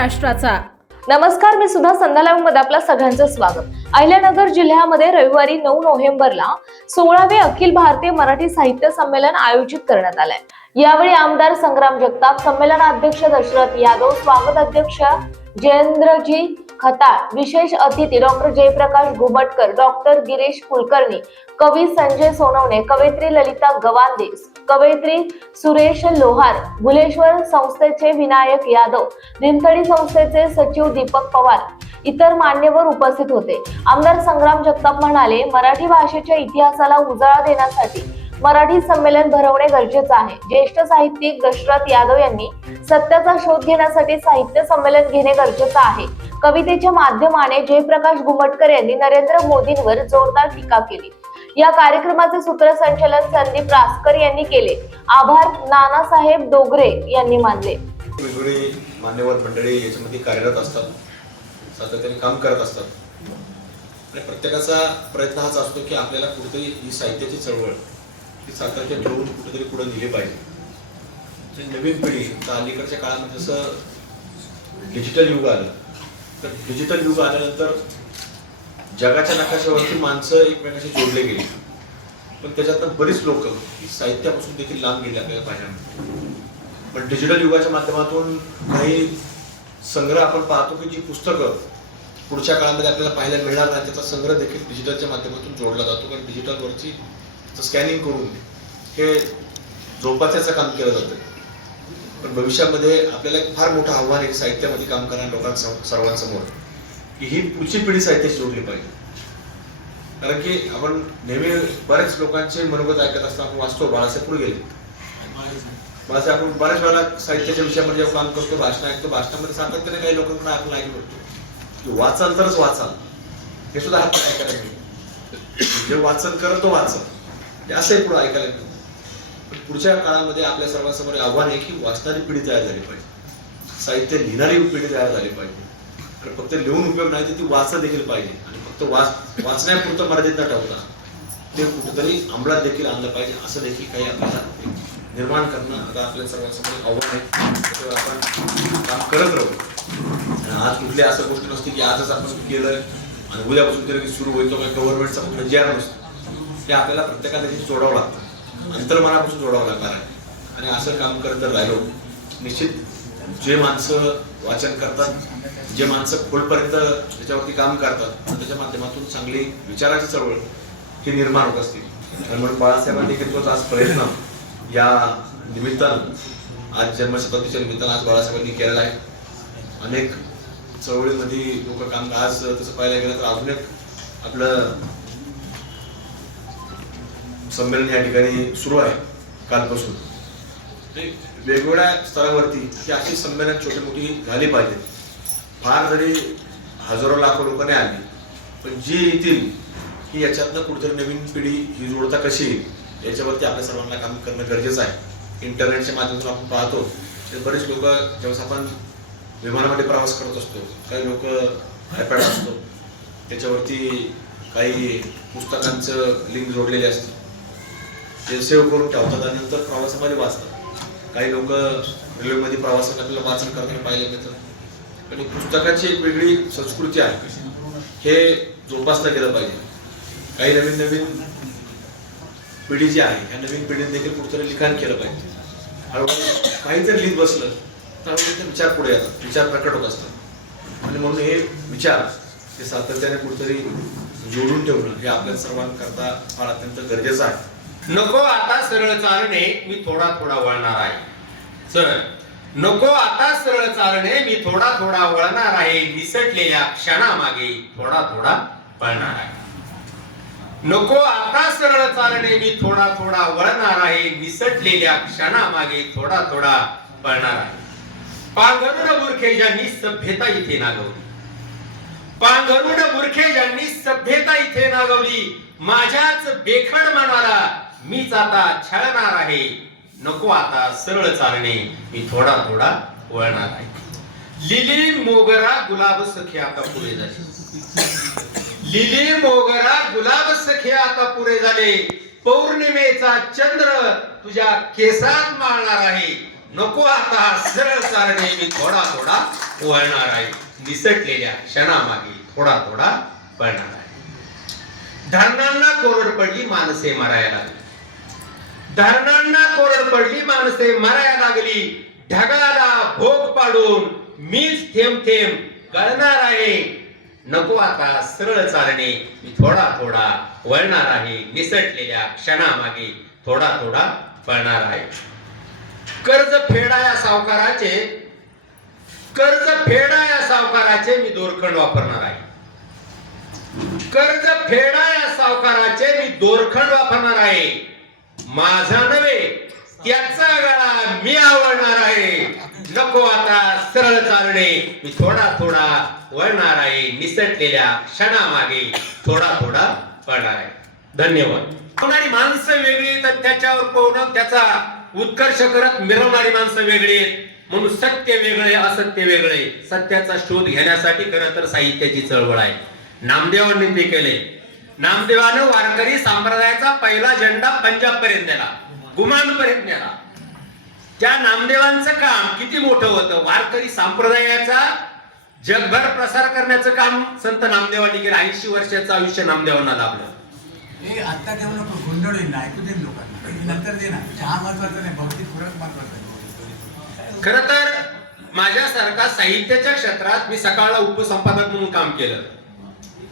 राष्ट्राचा नमस्कार मी सुद्धा संध्यालाईव्हमध्ये आपलं सगळ्यांचं स्वागत. अहिल्यानगर जिल्ह्यामध्ये रविवारी नऊ नोव्हेंबरला सोळावे अखिल भारतीय मराठी साहित्य संमेलन आयोजित करण्यात आलंय. यावेळी आमदार संग्राम जगताप संमेलनाध्यक्ष दशरथ यादव स्वागत अध्यक्ष जयेंद्रजी खताळ विशेष अतिथी डॉक्टर जयप्रकाश घुबटकर डॉक्टर गिरीश कुलकर्णी कवी संजय सोनवणे कवयित्री ललिता गवांदे कवयित्री सुरेश लोहार भुलेश्वर संस्थेचे विनायक यादव निमतडी संस्थेचे सचिव दीपक पवार इतर मान्यवर उपस्थित होते. आमदार संग्राम जगताप म्हणाले मराठी भाषेच्या इतिहासाला उजाळा देण्यासाठी मराठी संमेलन भरवणे गरजेचं आहे. ज्येष्ठ साहित्यिक दशरथ यादव यांनी सत्याचा शोध घेण्यासाठी साहित्य संमेलन घेणे गरजेचं आहे. कवितेच्या माध्यमाने जयप्रकाश घुमटकर यांनी नरेंद्र मोदींवर जोरदार टीका केली. या कार्यक्रमाचे सूत्रसंचालन संदीप रासकर यांनी केले. आभार नानासाहेब डोगरे यांनी मानले. वेगवेगळी मान्यवर मंडळी याच्यामध्ये कार्यरत असतात. सातत्याने काम करत असतात. आणि प्रत्येकाचा प्रयत्न हाच असतो की आपल्याला कुठेतरी ही साहित्याची चळवळ की सातत्य ठेवून कुठेतरी पुढे नेले पाहिजे. नवीन पिढी अलीकडच्या काळामध्ये जसं डिजिटल युग आलं तर डिजिटल युग आल्यानंतर जगाच्या नकाशावरती माणसं एकमेकाशी जोडले गेली. पण त्याच्यातनं बरीच लोक साहित्यापासून देखील लांब गेली आपल्याला पाहायला. पण डिजिटल युगाच्या माध्यमातून काही संग्रह आपण पाहतो की जी पुस्तकं पुढच्या काळामध्ये आपल्याला पाहायला मिळणार नाही त्याचा संग्रह देखील डिजिटलच्या माध्यमातून जोडला जातो. कारण डिजिटलवरची तर स्कॅनिंग करून हे जोपासायचं काम केलं जातं. पण भविष्यामध्ये आपल्याला एक फार मोठं आव्हान आहे साहित्यामध्ये काम करणाऱ्या लोकांसमोर सर्वांसमोर की ही पुढची पिढी साहित्याशी जोडली पाहिजे. कारण की आपण नेहमी बऱ्याच लोकांचे मनोगत ऐकत असताना आपण वाचतो बाळासाहेब पुढे गेले. बाळासाहेब आपण बऱ्याच वेळा साहित्याच्या विषयामध्ये जेव्हा काम करतो भाषण ऐकतो भाषणामध्ये सातत्याने काही लोकांकडे आपण ऐकत होतो की वाचाल तरच वाचाल. हे सुद्धा आपण ऐकायला मिळतो. जे म्हणजे वाचन करत तो वाचन. ते असंही पुढे ऐकायला मिळतं. पण पुढच्या काळामध्ये आपल्या सर्वांसमोर आव्हान आहे की वाचणारी पिढी तयार झाली पाहिजे. साहित्य लिहिणारी पिढी तयार झाली पाहिजे. आणि फक्त लिहून उपयोग नाही तर ती वाचत देखील पाहिजे. आणि फक्त वाच वाचण्यापुरतं मर्यादित न ठेवता ते कुठेतरी अंमलात देखील आणलं पाहिजे असं देखील काही आपल्याला निर्माण करणं आता आपल्या सर्वांसमोर आव्हान आहे. त्याच्यावर आपण काम करत राहू. आज कुठली असं गोष्टी नसते की आजच आपण केलं आणि उद्यापासून तरी सुरू होईल तो काही गव्हर्नमेंटचा कुठला जी आर नसतो. ते आपल्याला प्रत्येकाला त्याची जोडावं लागतं. अंतर्मनापासून जोडावं लागणार आहे. आणि असं काम करत राहिलो निश्चित जे माणसं वाचन करतात जे माणसं खोलपर्यंत त्याच्यावरती काम करतात त्याच्या माध्यमातून चांगली विचाराची चळवळ ही निर्माण होत असते. म्हणून बाळासाहेबांनी घेतलोच आज प्रयत्न या निमित्तानं आज जन्मशताब्दीच्या निमित्तानं आज बाळासाहेबांनी केलेला आहे. अनेक चळवळीमध्ये लोक काम आज तसं पाहायला गेलं तर अजून एक आपलं संमेलन या ठिकाणी सुरू आहे कालपासून. ते वेगवेगळ्या स्तरावरती ही अशी संमेलन छोटी मोठी झाली पाहिजेत फार जरी हजारो लाखो लोक नाही आली पण जी येतील की याच्यातनं कुठेतरी नवीन पिढी ही जोडता कशी येईल याच्यावरती आपल्या सर्वांना काम करणं गरजेचं आहे. इंटरनेटच्या माध्यमातून आपण पाहतो ते बरेच लोक जेव्हा आपण विमानामध्ये प्रवास करत असतो काही लोक आयपॅड असतो त्याच्यावरती काही पुस्तकांचं लिंक जोडलेले असते ते सेव्ह करून ठेवतात आणि नंतर प्रवासामध्ये वाचतात. काही लोक रेल्वेमध्ये प्रवासात आपल्याला वाचन करताना पाहायला मिळतं. आणि पुस्तकाची एक वेगळी संस्कृती आहे. हे जोपासना केलं पाहिजे. काही नवीन नवीन पिढी जी आहे ह्या नवीन पिढीने देखील कुठेतरी लिखाण केलं पाहिजे. हळूहळू काही जर लिहित बसलं तर ते विचार पुढे येतात. विचार प्रकट होत असतात. आणि म्हणून हे विचार हे सातत्याने कुठेतरी जोडून ठेवणं हे आपल्या सर्वांकरता फार अत्यंत गरजेचं आहे. नको आता सरळ चालणे मी थोडा थोडा वळणार आहे. सर नको आता सरळ चालणे मी थोडा थोडा वळणार आहे. निसटलेल्या क्षणामागे थोडा थोडा पळणार आहे. नको आता सरळ चालणे मी थोडा थोडा वळणार आहे. निसटलेल्या क्षणामागे थोडा थोडा पळणार आहे. पांघरुण बुरखेजांनी सभ्यता इथे नागवली. पांघरुण बुरखेजांनी सभ्यता इथे नागवली. माझ्याच बेखड मनाला मीच आता छळणार आहे. नको आता सरळ चालणे. मी थोडा थोडा वळणार आहे. लिली मोगरा गुलाब सखी आता पुरे झाले. लिली मोगरा गुलाब सखी आता पुरे झाले. पौर्णिमेचा चंद्र तुझ्या केसात माळणार आहे. नको आता सरळ चालणे. मी थोडा थोडा वळणार आहे. निसटलेल्या क्षणामागे थोडा थोडा वळणार आहे. धरणांना कोरड पडली माणसे मरायला लागली. धरणांना कोरड पडली माणसे मराया लागली. ढगाला भोग पाडून मीच थेंब थेंब गळणार आहे. नको आता सरळ चालणे. मी थोडा थोडा वळणार आहे. निसटलेल्या क्षणामागे थोडा थोडा पळणार आहे. कर्ज फेडा या सावकाराचे कर्ज फेडा या सावकाराचे मी दोरखंड वापरणार आहे. कर्ज फेडा या सावकाराचे मी दोरखंड वापरणार आहे. माझा नव्हे त्याचा गळा मी आवडणार आहे. नको आता सरळ चालणे. मी थोडा थोडा वळणार आहे निसटलेल्या क्षणामागे. थोडा थोडा पडणार आहे. धन्यवाद. होणारी माणसं वेगळी आहेत आणि त्याच्यावर पाहून त्याचा उत्कर्ष करत मिरवणारी माणसं वेगळी आहेत. म्हणून सत्य वेगळे असत्य वेगळे सत्याचा शोध घेण्यासाठी खरं तर साहित्याची चळवळ आहे. नामदेवांनी ते केले नामदेवानं वारकरी संप्रदायाचा पहिला झेंडा पंजाब पर्यंत नेला. गुमान पर्यंत नेला. त्या नामदेवांचं काम किती मोठं होतं? वारकरी संप्रदायाचा जगभर प्रसार करण्याचं काम संत नामदेवांनी केलं ऐंशी वर्षाचं आयुष्य नामदेवांना लाभलं. हे आत्ता देऊ नको गोंधळ ना? ऐकू दे लोकांना. नंतर दे ना. चहा महत्त्वाचा नाही भौतिक खुराक महत्त्वाचा खर तर माझ्यासारखा साहित्याच्या क्षेत्रात मी सकाळला उपसंपादक म्हणून काम केलं.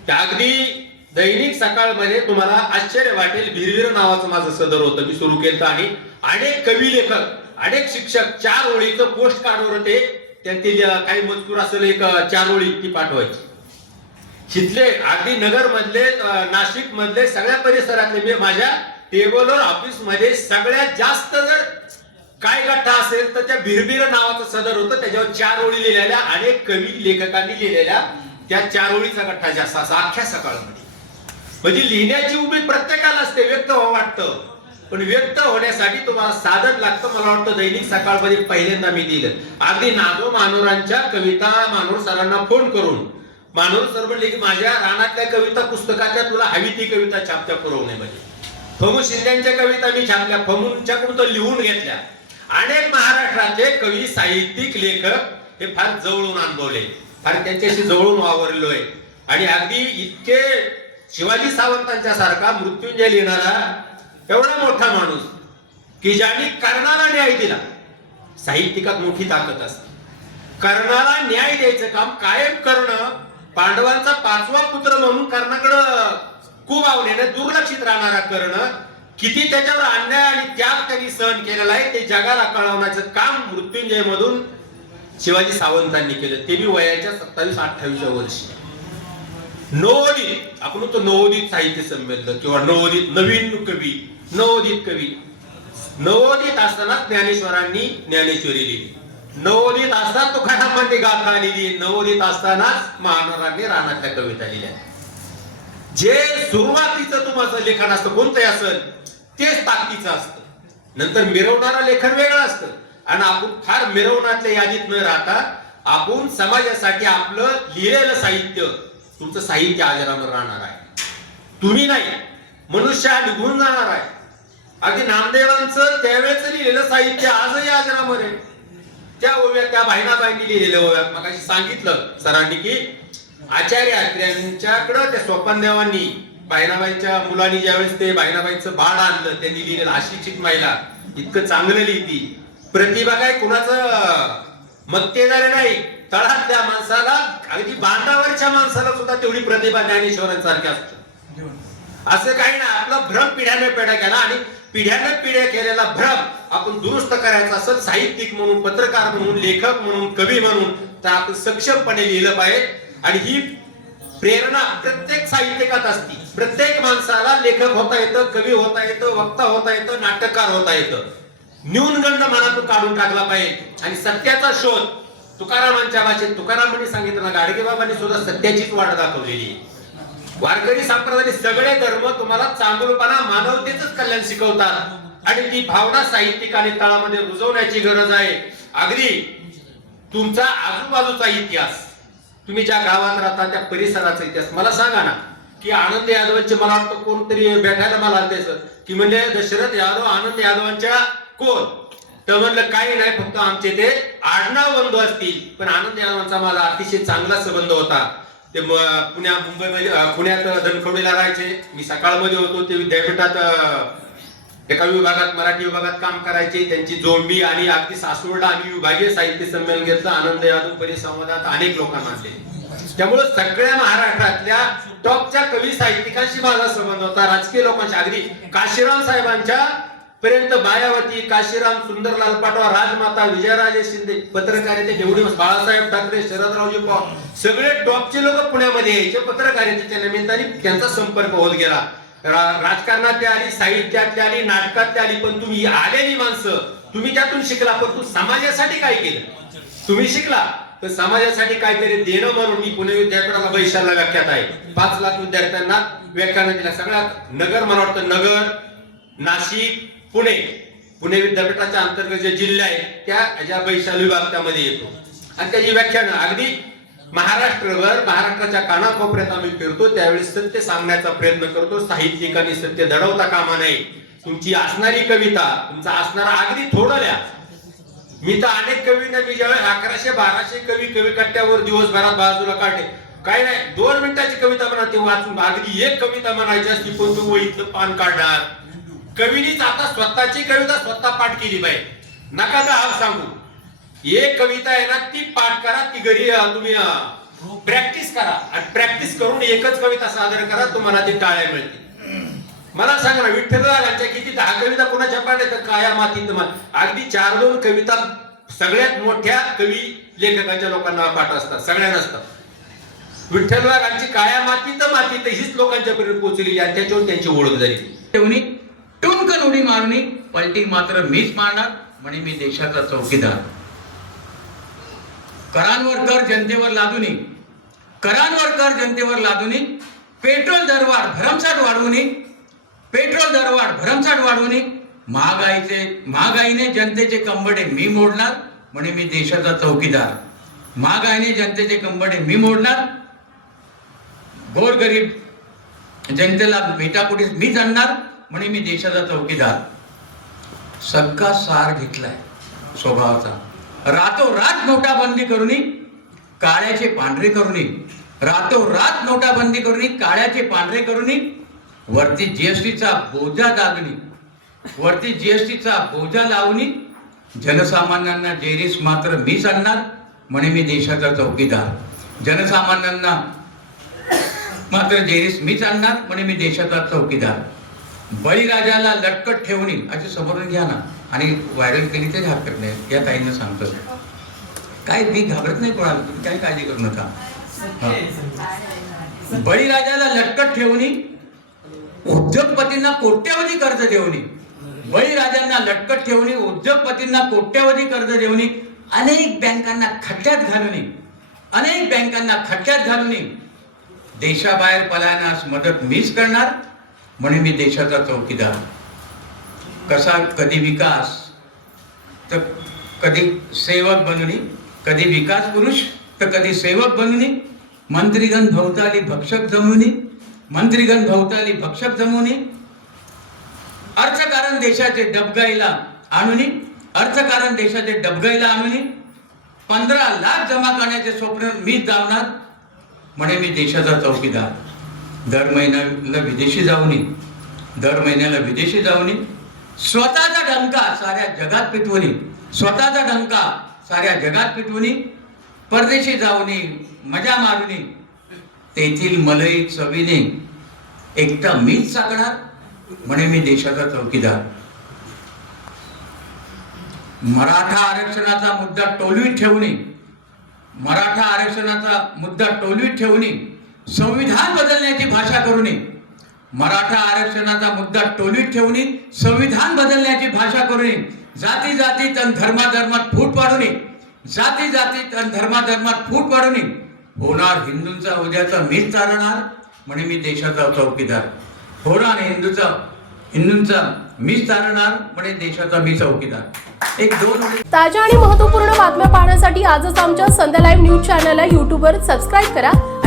त्या अगदी दैनिक सकाळमध्ये तुम्हाला आश्चर्य वाटेल. भिरवीर नावाचं माझं सदर होतं. मी सुरू केलं आणि अनेक कवी लेखक अनेक शिक्षक चार ओळीचं पोस्ट कार्डवर होते. त्यातील काही मजकूर असेल एक चार ओळी ती पाठवायची. तिथले अगदी नगर मधले नाशिक मधले सगळ्या परिसरातले मी माझ्या टेबलवर ऑफिसमध्ये सगळ्यात जास्त जर काय गठ्ठा असेल तर त्या भिरभिर नावाचं सदर होतं. त्याच्यावर चार ओळी लिहिलेल्या अनेक कवी लेखकांनी लिहिलेल्या त्या चार ओळीचा गठ्ठा जास्त असा अख्ख्या सकाळमध्ये. म्हणजे लिहिण्याची उभी प्रत्येकाला असते व्यक्त व्हावं वाटतं. पण व्यक्त होण्यासाठी तुम्हाला साधन लागतं मला वाटतं दैनिक सकाळमध्ये पहिल्यांदा मी दिलं अगदी नागो मानोरांच्या कविता मानोर सरांना फोन करून. मानोर सर म्हणले की माझ्या रानातल्या कविता पुस्तकाच्या तुला हवी ती कविता छापत्या पुरवण्यामध्ये. फमू शिंद्यांच्या कविता मी छापल्या फमूंच्याकडून तो लिहून घेतल्या. अनेक महाराष्ट्राचे कवी साहित्यिक लेखक हे फार जवळून अनुभवले. फार त्यांच्याशी जवळून वावरलोय. आणि अगदी इतके शिवाजी सावंतांच्या सारखा मृत्युंजय लिहिणारा एवढा मोठा माणूस की ज्याने कर्णाला न्याय दिला. साहित्यिकात मोठी ताकद असते. कर्णाला न्याय द्यायचं काम कायम करणं पांडवांचा पाचवा पुत्र म्हणून कर्णाकडं कुबावलेलं दुर्लक्षित राहणारा कर्ण किती त्याच्यावर अन्याय आणि त्याग त्यांनी सहन केलेला आहे ते जगाला कळवण्याचं काम मृत्युंजय मधून शिवाजी सावंतांनी केलं. ते बी वयाच्या सत्तावीस अठ्ठावीसच्या वर्षी. नवोदित आपण म्हणतो नवोदित साहित्य संमेलन किंवा नवोदित नवीन कवी नवोदित कवी. नवोदित असताना ज्ञानेश्वरांनी ज्ञानेश्वरी लिहिली. नवोदित असताना तुकारामांनी गाथा लिहिली. नवोदित असतानाच महानवरांनी रानातल्या कविता लिहिल्या. जे सुरुवातीचं तुमचं लेखन असतं कोणतंही असेल तेच ताकदीचं असतं. नंतर मिरवणारं लेखन वेगळं असतं. आणि आपण फार मिरवण्यातल्या यादीत न राहता आपण समाजासाठी आपलं लिहिलेलं साहित्य तुमचं साहित्य आजारावर राहणार आहे. तुम्ही नाही मनुष्य हा निघून जाणार आहे. अगदी नामदेवांचं त्यावेळेच लिहिलेलं साहित्य आजही आजरामर आहे. त्या ओव्या त्या बहिणाबाईंनी लिहिलेल्या ओव्यात मग सांगितलं सरांनी की आचार्य यांच्याकडं त्या सोपानदेवांनी बहिणाबाईच्या मुलांनी ज्यावेळेस ते बहिणाबाईचं बाळ आणलं त्यांनी लिहिलेलं अशिक्षित महिला इतकं चांगलं लिहिती. प्रतिभा काय कुणाचं? मक्तेदार नाही. तळातल्या माणसाला अगदी बांधावरच्या माणसाला सुद्धा तेवढी प्रतिभा ज्ञानेश्वरांसारखी असते. असं काही नाही आपला भ्रम पिढ्याने पिढ्या केला आणि पिढ्याने पिढ्या केलेला भ्रम आपण दुरुस्त करायचा असेल साहित्यिक म्हणून पत्रकार म्हणून लेखक म्हणून कवी म्हणून तर आपण सक्षमपणे लिहिलं पाहिजे. आणि ही प्रेरणा प्रत्येक साहित्यिकात असती. प्रत्येक माणसाला लेखक होता येतं कवी होता येतं वक्ता होता येतं नाटककार होता येतं. न्यूनगंड मनातून काढून टाकला पाहिजे. आणि सत्याचा शोध तुकारामांच्या भाषेत तुकारामांनी सांगितलं ना गाडगे बाबांनी सुद्धा सत्याचीच वाट दाखवलेली वारकरी संप्रदायाने सगळे धर्म तुम्हाला चांगुलपणा मानवतेच कल्याण शिकवतात. आणि ती भावना साहित्यिक आणि तळामध्ये रुजवण्याची गरज आहे. अगदी तुमचा आजूबाजूचा इतिहास तुम्ही ज्या गावात राहता त्या परिसराचा इतिहास मला सांगा ना की आनंद यादवांचे मला वाटतं कोणतरी भेटायला मला आलते की म्हणजे दशरथ यादव आनंद यादवांच्या कोण? तर म्हणलं काही नाही फक्त आमचे ते आडनाव बंधू असतील. पण आनंद यादवांचा मला अतिशय चांगला संबंध होता. ते पुण्या मुंबईमध्ये मध्ये पुण्यात धनकवडीला राहायचे. मी सकाळमध्ये होतो ते विद्यापीठात एका विभागात मराठी विभागात काम करायचे. त्यांची जोंबी आणि अगदी सासवडला आम्ही विभागीय साहित्य संमेलन घेतलं. आनंद यादव परिसंवादात अनेक लोकांना आणले. त्यामुळे सगळ्या महाराष्ट्रातल्या टॉपच्या कवी साहित्यिकांशी माझा संबंध होता. राजकीय लोकांशी. अगदी काशीराम साहेबांच्या पर्यंत मायावती काशीराम सुंदरलाल पाटवा राजमाता विजयराजे शिंदे पत्रकारिते जेवढे बाळासाहेब ठाकरे शरदरावजी पवार सगळे टॉपचे लोक पुण्यामध्ये यायचे. पत्रकारितेच्या निमित्ताने त्यांचा संपर्क होत गेला. रा- राजकारणातली आली साहित्यातली आली नाटकातली आली पण तुम्ही आलेली माणसं तुम्ही त्यातून शिकला पण तू समाजासाठी काय केलं? तुम्ही शिकला तर समाजासाठी काहीतरी देणं म्हणून मी पुणे विद्यापीठाला वैशाला व्याख्यात आहे. पाच लाख विद्यार्थ्यांना व्याख्यान दिल्या. सगळ्यात नगर मला वाटतं नगर नाशिक पुणे. पुणे विद्यापीठाच्या अंतर्गत जे जिल्हे आहेत त्या ज्या वैशाली विभाग त्यामध्ये येतो. आणि त्याची व्याख्यानं अगदी महाराष्ट्रभर महाराष्ट्राच्या कानाकोपऱ्यात आम्ही फिरतो त्यावेळी सत्य सांगण्याचा प्रयत्न करतो साहित्यिकांनी सत्य दडवता कामा नये. तुमची असणारी कविता तुमचा असणारा अगदी थोडल्या. मी तर अनेक कवींना मी ज्यावेळेस अकराशे बाराशे कवी कवी कट्ट्यावर दिवसभरात बाजूला काढले. काय नाही दोन मिनिटाची कविता म्हणा ते वाचून अगदी एक कविता म्हणायची असती पण तू वहीतलं पान काढणार. कवीनीच आता स्वतःची कविता स्वतः पाठ केली पाहिजे नका का हा सांगू. एक कविता आहे ना ती पाठ करा ती घरी तुम्ही प्रॅक्टिस करा. आणि प्रॅक्टिस करून एकच कविता सादर करा तुम्हाला ती टाळ्या मिळतील. मला सांग ना विठ्ठलरावांच्या किती दहा कविता कोणाच्या पाठ आहेत काया मातीत अगदी चार दोन कविता सगळ्यात मोठ्या कवी लेखकाच्या लोकांना पाठ असतात सगळ्या नसतात. विठ्ठलरावांची काया मातीत मातीत हीच लोकांच्या पर्यंत पोहोचली आणि त्याच्यावर त्यांची ओळख झाली. ठेवणी. टुमकन उडी मारणी पलटी मात्र मीच मारणार म्हणे मी देशाचा चौकीदार. करांवर कर जनतेवर लादुनी करांवर कर जनतेवर लादुनी पेट्रोल दरवाढ भरमसाठ वाढवूनी पेट्रोल दरवाढ भरमसाठ वाढवूनी महागाईचे महागाईने जनतेचे कंबडे मी मोडणार म्हणे मी देशाचा चौकीदार. महागाईने जनतेचे कंबडे मी मोडणार. गोरगरीब जनतेला भेटापुटीस मीच आणणार म्हणे मी देशाचा चौकीदार. सगळा सार घेतलाय स्वभावाचा. रातोरात नोटाबंदी करूनी काळ्याचे पांढरे करूनी रातोरात नोटाबंदी करून काळ्याचे पांढरे करूनी वरती जीएसटीचा बोजा दागणी वरती जीएसटीचा बोजा लावणी जनसामान्यांना जेरीस मात्र मीच आणणार म्हणे मी देशाचा चौकीदार. जनसामान्यांना मात्र जेरीस मीच आणणार म्हणे मी देशाचा चौकीदार. बळीराजाला लटकट ठेवणे असे समोरून घ्या ना. आणि व्हायरल केली तरी हरकत नाही या ताईंना सांगतो. काय मी घाबरत नाही कोणाला? तुम्ही काही काळजी करू नका. बळीराजाला लटकट ठेवणे उद्योगपतींना कोट्यावधी कर्ज देवणी बळीराजांना लटकट ठेवणे उद्योगपतींना कोट्यावधी कर्ज देवणी अनेक बँकांना खड्ड्यात घालवणी अनेक बँकांना खड्ड्यात घालवणी देशाबाहेर पलायनास मदत मीच करणार. म्हणे मी देशाचा चौकीदार. कसा कधी विकास तर कधी सेवक बनली कधी विकास पुरुष तर कधी सेवक बनली मंत्रीगण भवताली भक्षक जमवणी मंत्रीगण भवताली भक्षक जमवणी अर्थकारण देशाचे डबगाईला आणुनी अर्थकारण देशाचे डबगाईला आणुनी पंधरा लाख जमा करण्याचे स्वप्न मी जावणार म्हणे मी देशाचा चौकीदार. दर महिन्याला विदेशी जाऊनी दर महिन्याला विदेशी जाऊनी स्वतःचा डंका साऱ्या जगात पिटवणी स्वतःचा डंका साऱ्या जगात पिटवणी परदेशी जाऊनी मजा मारुनी तेथील मलई चवीने एकटा मीच सांगणार म्हणे मी देशाचा चौकीदार. मराठा आरक्षणाचा मुद्दा टोलवीत ठेवणे मराठा आरक्षणाचा मुद्दा टोलवीत ठेवणे संविधान बदलण्याची भाषा करू नये. मराठा आरक्षणाचा मुद्दा टोलीत ठेवणे संविधान बदलण्याची भाषा करू नये. जाती जातीत आणि धर्माधर्मात फूट पाडू नये. जाती जातीत आणि धर्माधर्मात फूट पाडू नये. होणार हिंदूंचा उद्याचा मीच चालणार म्हणे मी देशाचा चौकीदार. होणार हिंदूचा हिंदूंचा मीच चालणार म्हणे देशाचा मी चौकीदार. एक दोन ताज्या आणि महत्त्वपूर्ण बातम्या पाहण्यासाठी आजच आमच्या संध्या लाईव्ह न्यूज चॅनलला यूट्यूबवर सबस्क्राईब करा.